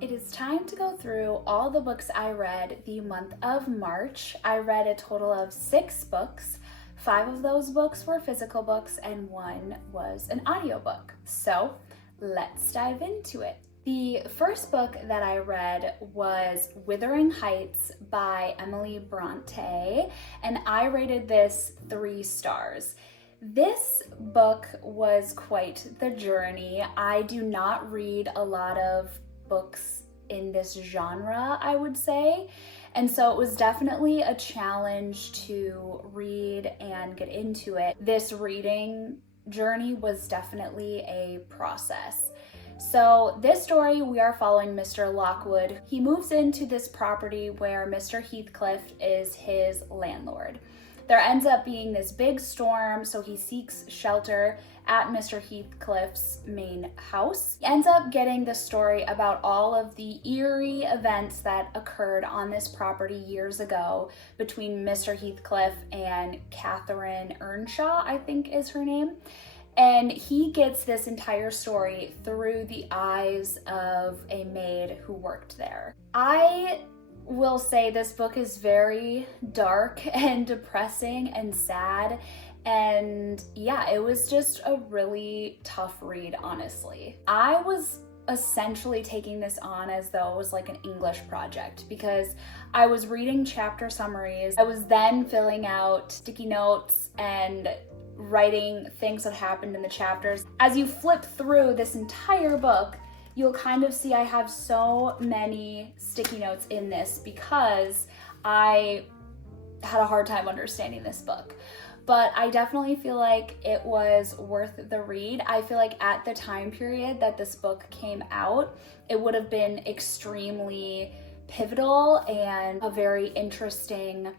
It is time to go through all the books I read the month of March. I read a total of 6 books. 5 of those books were physical books and 1 was an audiobook. So let's dive into it. The first book that I read was Wuthering Heights by Emily Bronte, and I rated this 3 stars. This book was quite the journey. I do not read a lot of books in this genre, I would say. And so it was definitely a challenge to read and get into it. This reading journey was definitely a process. So this story, we are following Mr. Lockwood. He moves into this property where Mr. Heathcliff is his landlord. There ends up being this big storm, so he seeks shelter at Mr. Heathcliff's main house. He ends up getting the story about all of the eerie events that occurred on this property years ago between Mr. Heathcliff and Catherine Earnshaw, I think is her name. And he gets this entire story through the eyes of a maid who worked there. I will say this book is very dark and depressing and sad, and yeah, it was just a really tough read, honestly. I was essentially taking this on as though it was like an English project because I was reading chapter summaries. I was then filling out sticky notes and writing things that happened in the chapters. As you flip through this entire book, you'll kind of see I have so many sticky notes in this because I had a hard time understanding this book. But I definitely feel like it was worth the read. I feel like at the time period that this book came out, it would have been extremely pivotal and a very interesting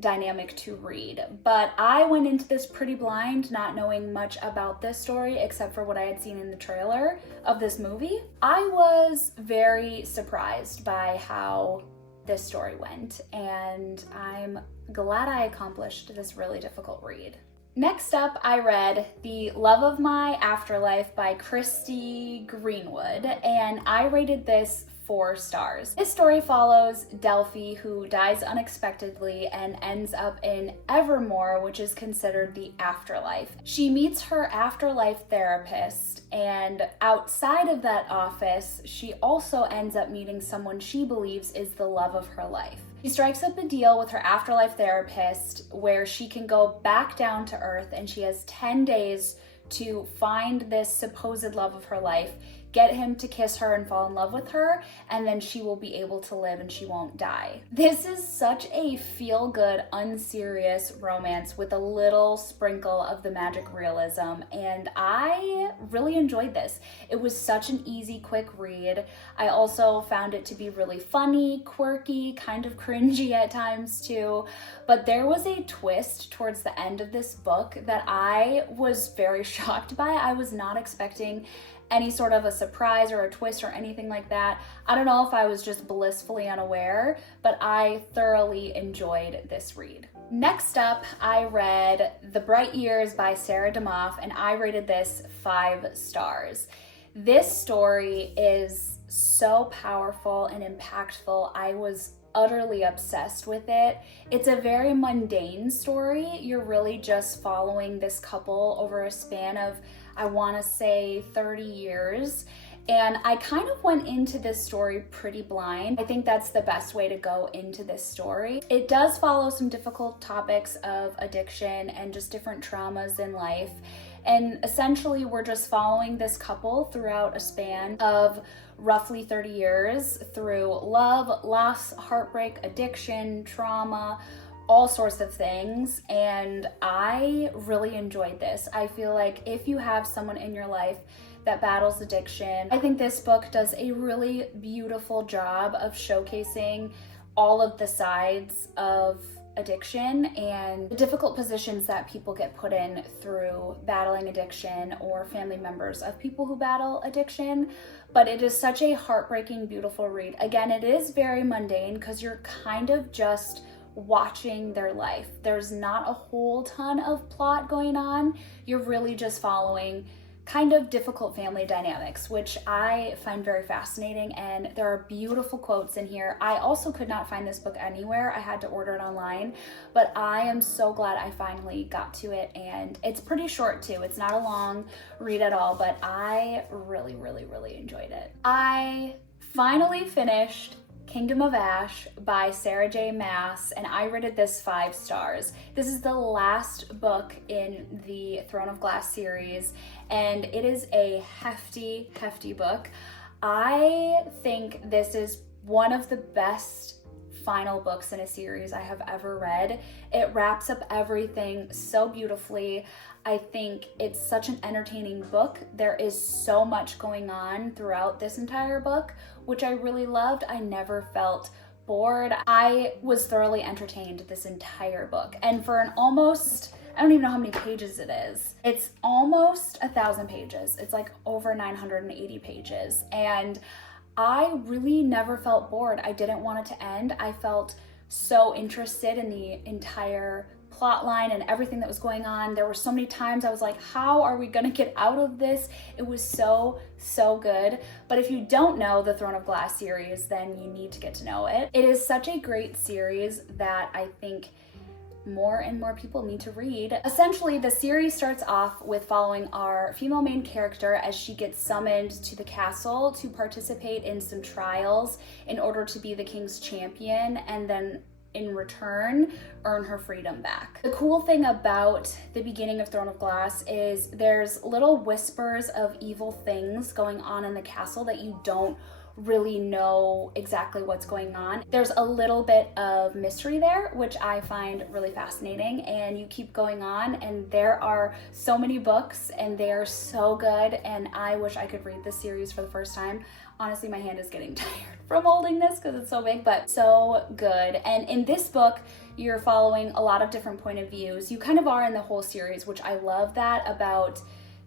dynamic to read. But I went into this pretty blind, not knowing much about this story except for what I had seen in the trailer of this movie. I was very surprised by how this story went, and I'm glad I accomplished this really difficult read. Next up, I read The Love of My Afterlife by Christy Greenwood, and I rated this 4 stars. This story follows Delphi, who dies unexpectedly and ends up in Evermore, which is considered the afterlife. She meets her afterlife therapist, and outside of that office, she also ends up meeting someone she believes is the love of her life. She strikes up a deal with her afterlife therapist where she can go back down to Earth, and she has 10 days to find this supposed love of her life, get him to kiss her and fall in love with her, and then she will be able to live and she won't die. This is such a feel-good, unserious romance with a little sprinkle of the magic realism, and I really enjoyed this. It was such an easy, quick read. I also found it to be really funny, quirky, kind of cringy at times too, but there was a twist towards the end of this book that I was very shocked by. I was not expecting any sort of a surprise or a twist or anything like that. I don't know if I was just blissfully unaware, but I thoroughly enjoyed this read. Next up, I read The Bright Years by Sarah DeMoff, and I rated this 5 stars. This story is so powerful and impactful. I was utterly obsessed with it. It's a very mundane story. You're really just following this couple over a span of, I want to say, 30 years. And I kind of went into this story pretty blind. I think that's the best way to go into this story. It does follow some difficult topics of addiction and just different traumas in life. And essentially, we're just following this couple throughout a span of roughly 30 years through love, loss, heartbreak, addiction, trauma, all sorts of things, and I really enjoyed this. I feel like if you have someone in your life that battles addiction, I think this book does a really beautiful job of showcasing all of the sides of addiction and the difficult positions that people get put in through battling addiction, or family members of people who battle addiction. But it is such a heartbreaking, beautiful read. Again, it is very mundane because you're kind of just watching their life. There's not a whole ton of plot going on. You're really just following kind of difficult family dynamics, which I find very fascinating, and there are beautiful quotes in here. I also could not find this book anywhere. I had to order it online, but I am so glad I finally got to it, and it's pretty short too. It's not a long read at all, but I really, really, really enjoyed it. I finally finished Kingdom of Ash by Sarah J. Maas, and I rated this 5 stars. This is the last book in the Throne of Glass series, and it is a hefty, hefty book. I think this is one of the best final books in a series I have ever read. It wraps up everything so beautifully. I think it's such an entertaining book. There is so much going on throughout this entire book, which I really loved. I never felt bored. I was thoroughly entertained this entire book. And for an almost, I don't even know how many pages it is. It's almost 1,000 pages. It's like over 980 pages. And I really never felt bored. I didn't want it to end. I felt so interested in the entire plot line and everything that was going on. There were so many times I was like, how are we gonna get out of this? It was so, so good. But if you don't know the Throne of Glass series, then you need to get to know it. It is such a great series that I think more and more people need to read. Essentially, the series starts off with following our female main character as she gets summoned to the castle to participate in some trials in order to be the king's champion, and then in return earn her freedom back. The cool thing about the beginning of Throne of Glass is there's little whispers of evil things going on in the castle that you don't really know exactly what's going on. There's a little bit of mystery there, which I find really fascinating, and you keep going on, and there are so many books and they're so good, and I wish I could read this series for the first time. Honestly, my hand is getting tired from holding this because it's so big, but so good. And in this book, you're following a lot of different point of views. You kind of are in the whole series, which I love that about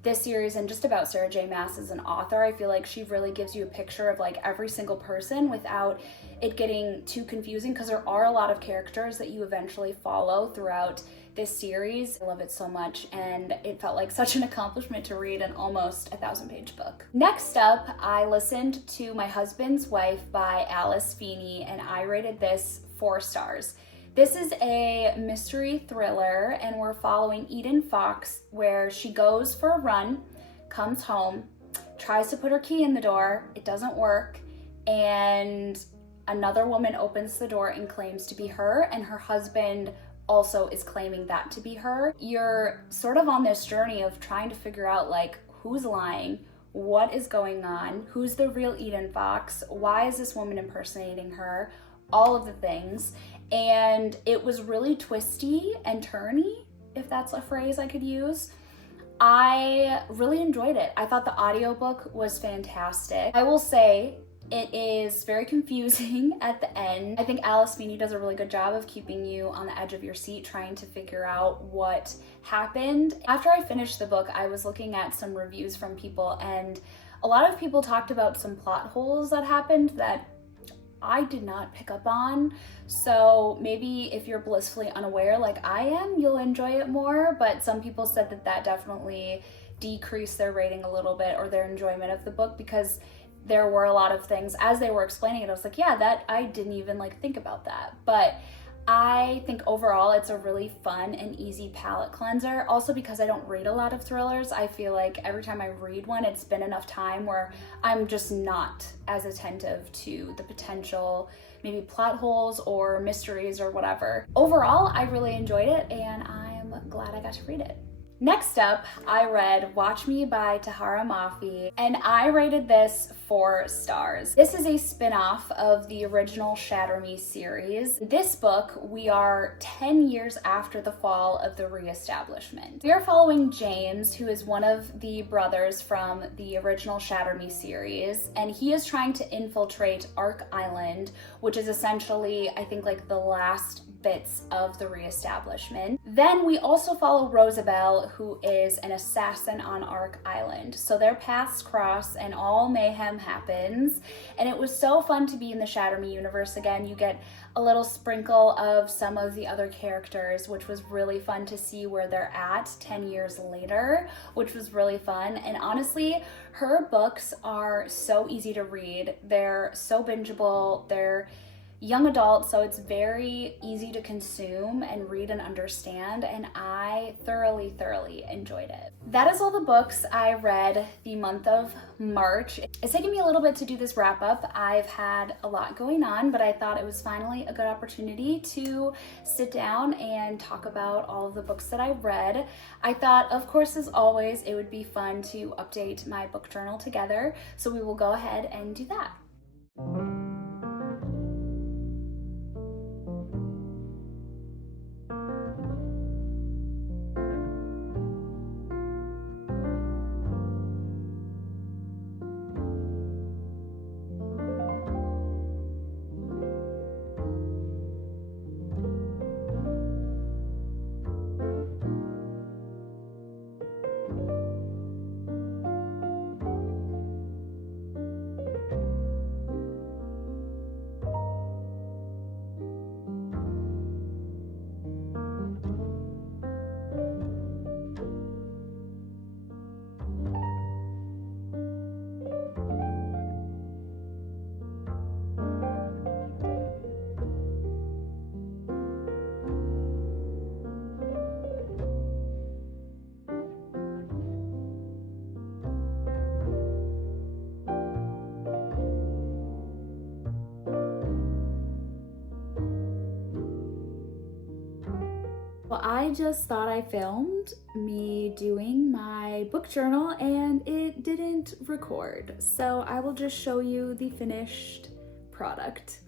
this series and just about Sarah J. Maas as an author. I feel like she really gives you a picture of like every single person without it getting too confusing, because there are a lot of characters that you eventually follow throughout this series. I love it so much, and it felt like such an accomplishment to read an almost 1,000-page book. Next up, I listened to My Husband's Wife by Alice Feeney, and I rated this 4 stars. This is a mystery thriller, and we're following Eden Fox, where she goes for a run, comes home, tries to put her key in the door, it doesn't work, and another woman opens the door and claims to be her, and her husband also is claiming that to be her. You're sort of on this journey of trying to figure out like who's lying, what is going on, who's the real Eden Fox, why is this woman impersonating her, all of the things. And it was really twisty and turny, if that's a phrase I could use. I really enjoyed it. I thought the audiobook was fantastic. I will say it is very confusing at the end. I think Alice Feeney does a really good job of keeping you on the edge of your seat trying to figure out what happened. After I finished the book, I was looking at some reviews from people, and a lot of people talked about some plot holes that happened that I did not pick up on. So maybe if you're blissfully unaware like I am, you'll enjoy it more, but some people said that that definitely decreased their rating a little bit, or their enjoyment of the book, because there were a lot of things as they were explaining it. I was like, yeah, that I didn't even like think about that. But I think overall it's a really fun and easy palate cleanser. Also, because I don't read a lot of thrillers, I feel like every time I read one, it's been enough time where I'm just not as attentive to the potential maybe plot holes or mysteries or whatever. Overall, I really enjoyed it, and I'm glad I got to read it. Next up, I read Watch Me by Tahereh Mafi, and I rated this 4 stars. This is a spin-off of the original Shatter Me series. In this book, we are 10 years after the fall of the Reestablishment. We are following James, who is one of the brothers from the original Shatter Me series, and he is trying to infiltrate Ark Island, which is essentially, I think, like the last bits of the reestablishment. Then we also follow Rosabelle, who is an assassin on Ark Island. So their paths cross and all mayhem happens. And it was so fun to be in the Shatter Me universe again. You get a little sprinkle of some of the other characters, which was really fun to see where they're at 10 years later, which was really fun. And honestly, her books are so easy to read. They're so bingeable. They're young adult, so it's very easy to consume and read and understand, and I thoroughly enjoyed it. That is all the books I read the month of March. It's taken me a little bit to do this wrap up. I've had a lot going on, but I thought it was finally a good opportunity to sit down and talk about all of the books that I read. I thought, of course, as always, it would be fun to update my book journal together, so we will go ahead and do that. Well, I just thought I filmed me doing my book journal and it didn't record. So I will just show you the finished product.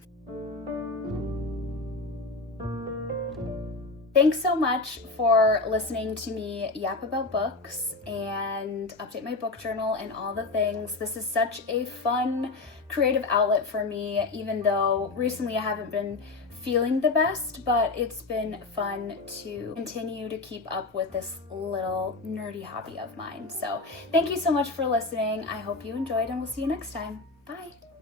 Thanks so much for listening to me yap about books and update my book journal and all the things. This is such a fun, creative outlet for me, even though recently I haven't been feeling the best, but it's been fun to continue to keep up with this little nerdy hobby of mine. So thank you so much for listening. I hope you enjoyed and we'll see you next time. Bye.